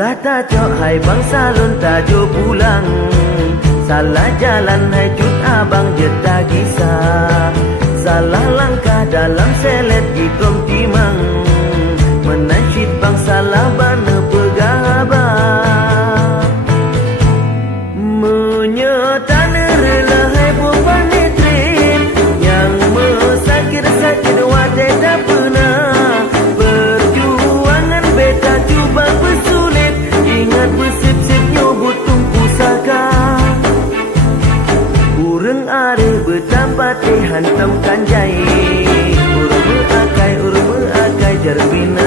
Salah tajok hai bangsa lon tajo pulang. Salah jalan hai cut abang jeta kisah. Salah langkah dalam selet ikom timang. Menasyid bangsa labana pegabah. Menyertan rela hai bukan netrin. Yang mesakir-sakir wadah tak pernah. Perjuangan beta cuba bersulit. Ingat bersip-sip nyobut tungku saka. Urang are bertampat hantam kanjai. Urang berakai jar bina